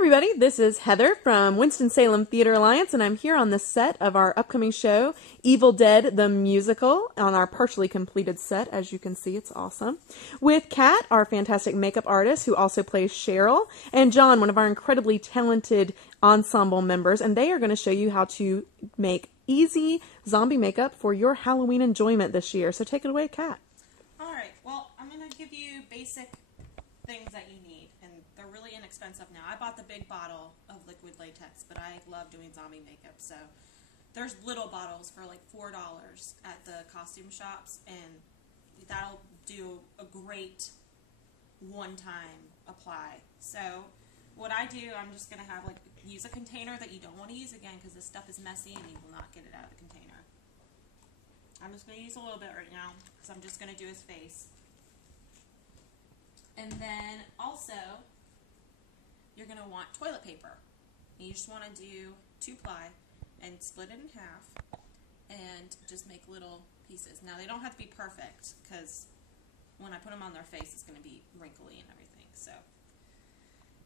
everybody, this is Heather from Winston-Salem Theater Alliance, and I'm here on the set of our upcoming show, Evil Dead the Musical, on our partially completed set. As you can see, it's awesome. With Kat, our fantastic makeup artist, who also plays Cheryl, and John, one of our incredibly talented ensemble members, and they are going to show you how to make easy zombie makeup for your Halloween enjoyment this year. So take it away, Kat. All right, well, I'm going to give you basic things that you need, and they're really inexpensive now. I bought the big bottle of liquid latex, but I love doing zombie makeup, so there's little bottles for like $4 at the costume shops, and that'll do a great one-time apply. So what I do, I'm just going to have use a container that you don't want to use again because this stuff is messy and you will not get it out of the container. I'm just going to use a little bit right now because I'm just going to do his face. And then also, you're going to want toilet paper. And you just want to do 2-ply and split it in half and just make little pieces. Now, they don't have to be perfect because when I put them on their face, it's going to be wrinkly and everything. So,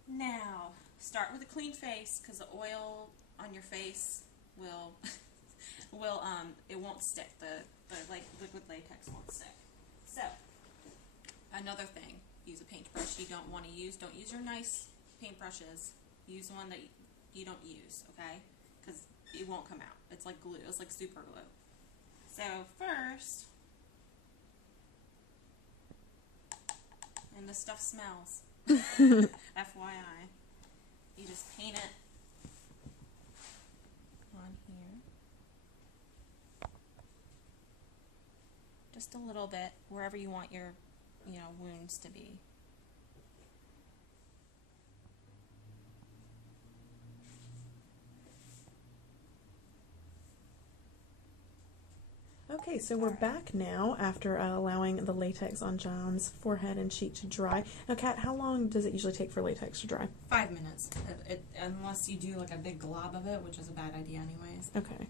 now, start with a clean face because the oil on your face will, it won't stick. The liquid latex won't stick. So, another thing. Use a paintbrush you don't want to use. Don't use your nice paintbrushes. Use one that you don't use, okay? Because it won't come out. It's like glue. It's like super glue. So first, and this stuff smells. FYI. You just paint it on here. Just a little bit, wherever you want your wounds to be. Okay, so we're back now after allowing the latex on John's forehead and cheek to dry. Now, Kat, how long does it usually take for latex to dry? 5 minutes, unless you do a big glob of it, which is a bad idea anyways. Okay.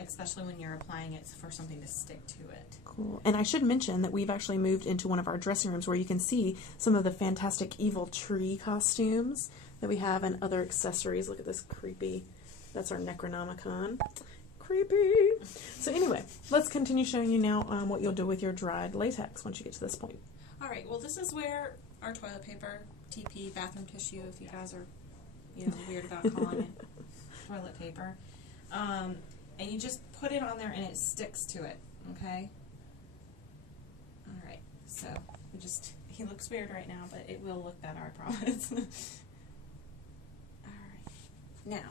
Especially when you're applying it for something to stick to it. Cool. And I should mention that we've actually moved into one of our dressing rooms where you can see some of the fantastic evil tree costumes that we have and other accessories. Look at this creepy, that's our Necronomicon. Creepy. So anyway, let's continue showing you now what you'll do with your dried latex once you get to this point. All right, well, this is where our toilet paper, TP, bathroom tissue, if you guys are weird about calling it toilet paper, and you just put it on there and it sticks to it, okay? All right, so he looks weird right now, but it will look better, I promise. All right, now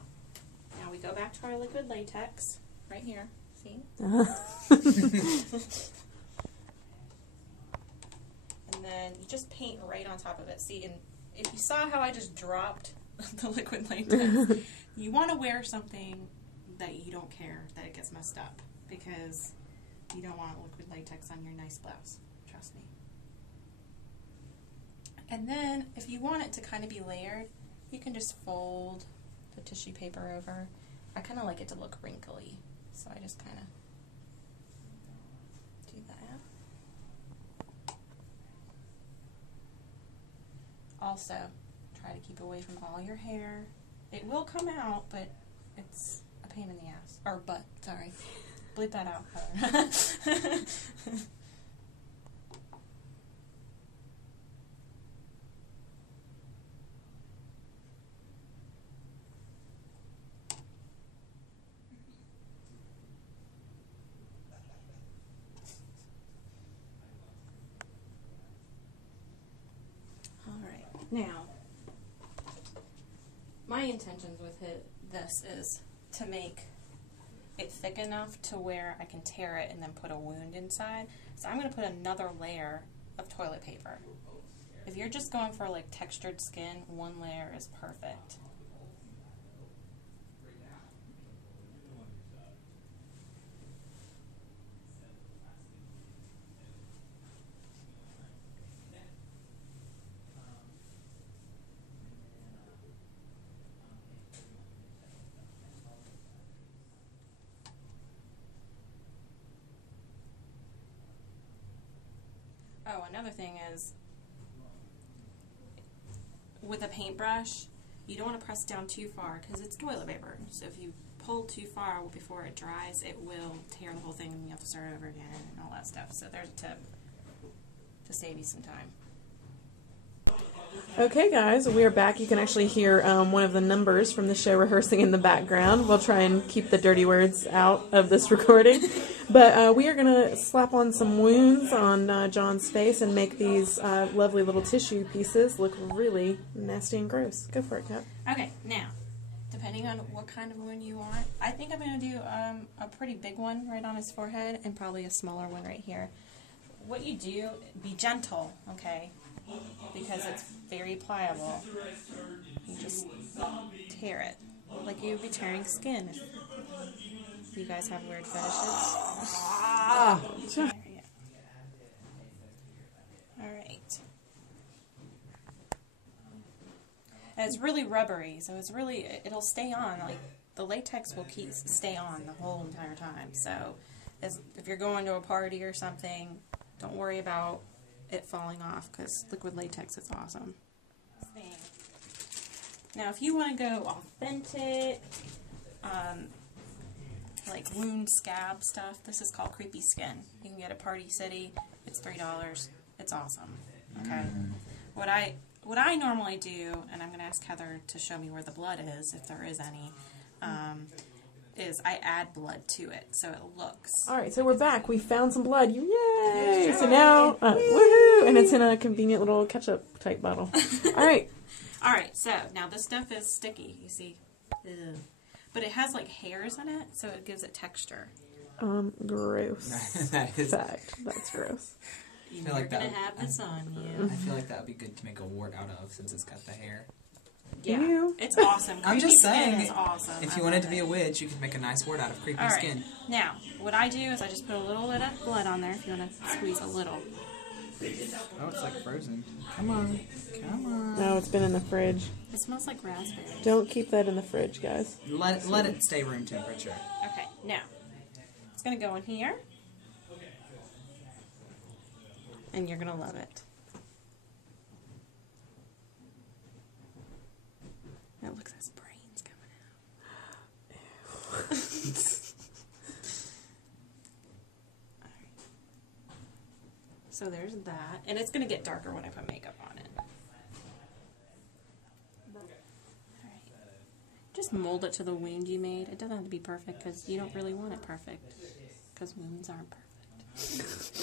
we go back to our liquid latex. Right here, see? And then you just paint right on top of it. See, and if you saw how I just dropped the liquid latex, you want to wear something that you don't care that it gets messed up because you don't want liquid latex on your nice blouse. Trust me. And then, if you want it to kind of be layered, you can just fold the tissue paper over. I kind of like it to look wrinkly. So I just kind of do that. Also, try to keep away from all your hair. It will come out, but it's a pain in the ass. Or butt, sorry. Bleep that out, Heather. Now, my intentions with this is to make it thick enough to where I can tear it and then put a wound inside. So I'm going to put another layer of toilet paper. If you're just going for textured skin, one layer is perfect. Oh, another thing is, with a paintbrush, you don't want to press down too far because it's toilet paper. So if you pull too far before it dries, it will tear the whole thing and you have to start over again and all that stuff. So there's a tip to save you some time. Okay, guys, we are back. You can actually hear one of the numbers from the show rehearsing in the background. We'll try and keep the dirty words out of this recording. But we are going to slap on some wounds on John's face and make these lovely little tissue pieces look really nasty and gross. Go for it, Kat. Okay, now, depending on what kind of wound you want, I think I'm going to do a pretty big one right on his forehead and probably a smaller one right here. What you do, be gentle, okay? Because it's very pliable. You just tear it like you would be tearing skin. You guys have weird fetishes? Alright. And it's really rubbery, so it'll stay on. Like, the latex will stay on the whole entire time. So, if you're going to a party or something, don't worry about it falling off, because liquid latex is awesome. Now, if you want to go authentic, like wound scab stuff, this is called Creepy Skin. You can get at Party City. It's $3. It's awesome. Okay. What I normally do, and I'm going to ask Heather to show me where the blood is, if there is any, is I add blood to it, so it looks. All right, so we're back. We found some blood. Yay! So now, woohoo! And it's in a convenient little ketchup type bottle. All right. All right. So now this stuff is sticky. You see, but it has like hairs in it, so it gives it texture. Gross. That is fact. That's gross. You're like gonna have this on you. I feel like that would be good to make a wart out of, since it's got the hair. Yeah, Ew. it's awesome. I'm just saying, Skin is awesome. if you wanted to be a witch, you could make a nice wart out of creepy skin. Now, what I do is I just put a little bit of blood on there if you want to squeeze a little. Oh, it's like frozen. Come on. Come on. No, it's been in the fridge. It smells like raspberry. Don't keep that in the fridge, guys. Let it stay room temperature. Okay, now, it's going to go in here. And you're going to love it. It looks like brains coming out. So there's that. And it's going to get darker when I put makeup on it. Alright. Just mold it to the wound you made. It doesn't have to be perfect because you don't really want it perfect. Because wounds aren't perfect.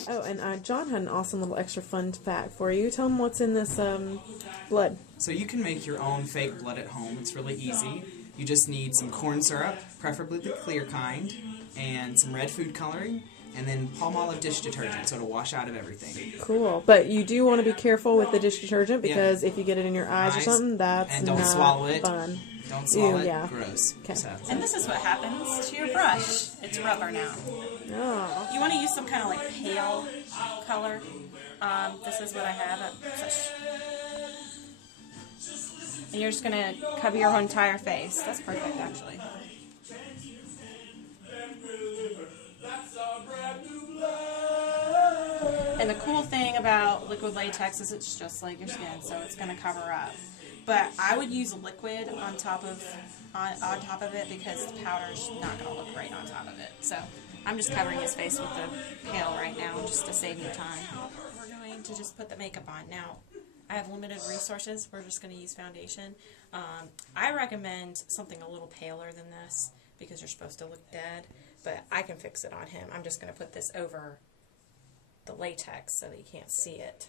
Oh, and John had an awesome little extra fun fact for you. Tell him what's in this blood. So you can make your own fake blood at home. It's really easy. You just need some corn syrup, preferably the clear kind, and some red food coloring, and then Palmolive dish detergent, so it'll wash out of everything. Cool. But you do want to be careful with the dish detergent, because if you get it in your eyes or something, that's and don't not swallow it. fun. Don't swallow it. Yeah. Gross. Okay. So. And this is what happens to your brush. It's rubber now. Oh. You want to use some kind of like pale color. This is what I have. And you're just going to cover your whole entire face. That's perfect, actually. And the cool thing about liquid latex is it's just like your skin, so it's going to cover up. But I would use liquid on top of it because the powder's not going to look right on top of it. So I'm just covering his face with the pail right now just to save me time. We're going to just put the makeup on. Now, I have limited resources. We're just going to use foundation. I recommend something a little paler than this because you're supposed to look dead. But I can fix it on him. I'm just going to put this over the latex so that you can't see it.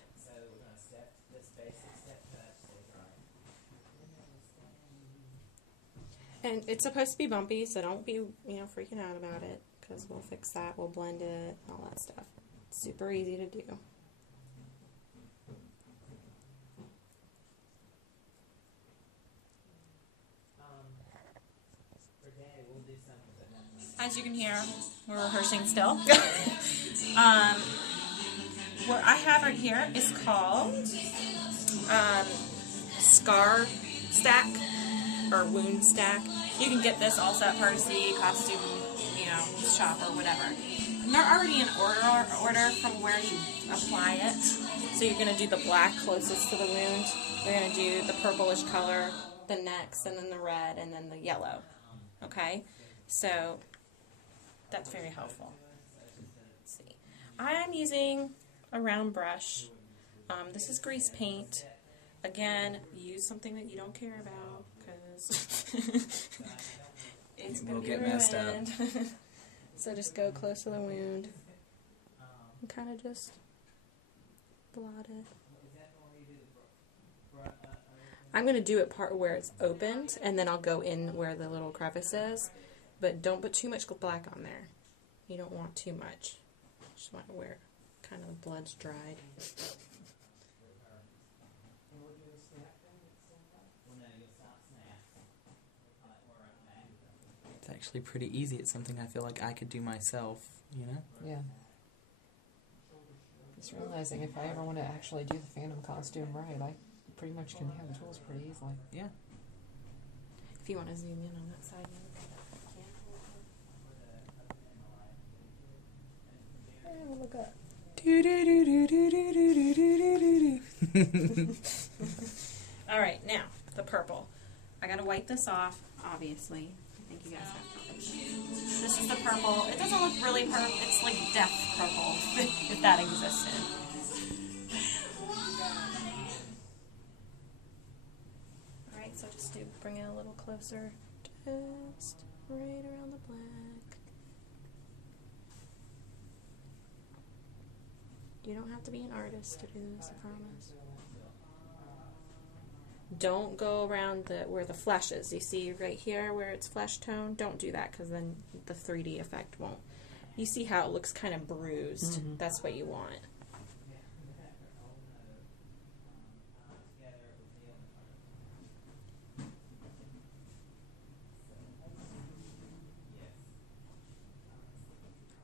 And it's supposed to be bumpy, so don't be, freaking out about it, because we'll fix that, we'll blend it, and all that stuff. It's super easy to do. As you can hear, we're rehearsing still. What I have right here is called Scar Stack, or Wound Stack. You can get this also at Party City, costume, shop or whatever. And they're already in order from where you apply it. So you're going to do the black closest to the wound. You're going to do the purplish color the necks, and then the red, and then the yellow. Okay? So that's very helpful. Let's see. I'm using a round brush. This is grease paint. Again, use something that you don't care about because it's going to get messed up. So just go close to the wound and kind of just blot it. I'm going to do it part where it's opened, and then I'll go in where the little crevice is. But don't put too much black on there. You don't want too much. Just want to where kind of the blood's dried. It's actually pretty easy. It's something I feel like I could do myself, you know? Yeah. Just realizing if I ever want to actually do the Phantom costume right, I pretty much can have the tools pretty easily. Yeah. If you want to zoom in on that side, we'll look up. All right, now the purple. I gotta wipe this off, obviously. I think you guys have to. This is the purple. It doesn't look really purple. It's like death purple, if that existed. All right, so just bring it a little closer, just right around the black. You don't have to be an artist to do this, I promise. Don't go around where the flesh is. You see right here where it's flesh tone? Don't do that because then the 3D effect won't. You see how it looks kind of bruised? Mm-hmm. That's what you want.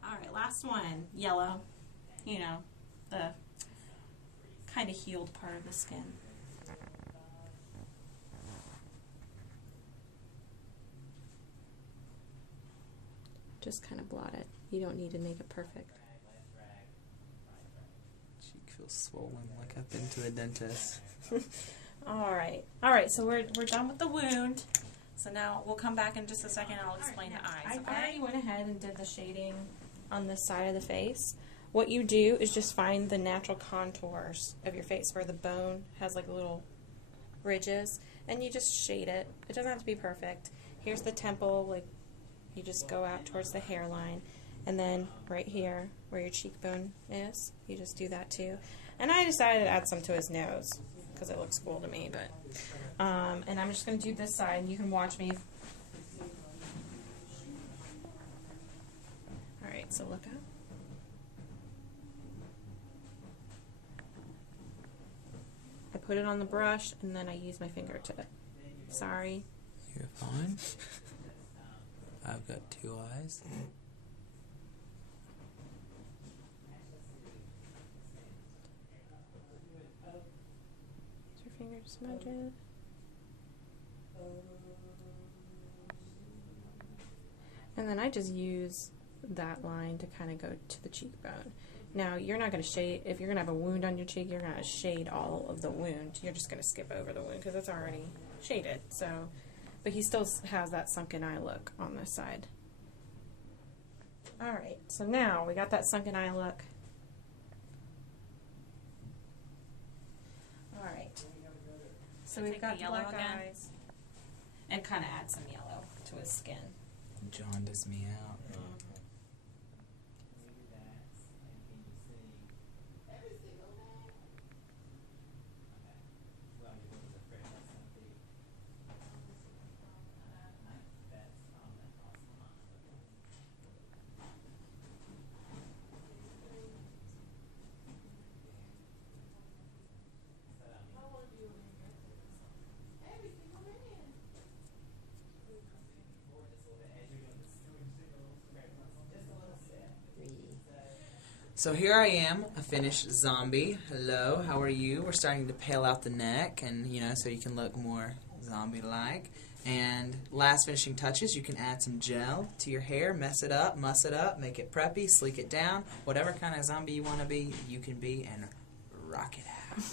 Alright, last one. Yellow. You know, the kind of healed part of the skin. Just kind of blot it. You don't need to make it perfect. Cheek feels swollen like I've been to a dentist. Alright. Alright, so we're done with the wound. So now we'll come back in just a second and I'll explain the eyes. I already went ahead and did the shading on this side of the face. What you do is just find the natural contours of your face where the bone has like little ridges and you just shade it. It doesn't have to be perfect. Here's the temple, like you just go out towards the hairline, and then right here where your cheekbone is, you just do that too. And I decided to add some to his nose because it looks cool to me. But and I'm just going to do this side, and you can watch me. All right, so look up. I put it on the brush, and then I use my fingertip. Sorry. You're fine. I've got two eyes. Is your finger smudge it? And then I just use that line to kind of go to the cheekbone. Now, you're not going to shade, if you're going to have a wound on your cheek, you're going to shade all of the wound. You're just going to skip over the wound because it's already shaded. So, but he still has that sunken eye look on this side. Alright, so now we got that sunken eye look. Alright, so we've got the black eyes. And kind of add some yellow to his skin. Jaundice me out. So here I am, a finished zombie. Hello, how are you? We're starting to pale out the neck, and so you can look more zombie-like. And last finishing touches, you can add some gel to your hair, mess it up, muss it up, make it preppy, sleek it down. Whatever kind of zombie you want to be, you can be, and rock it out.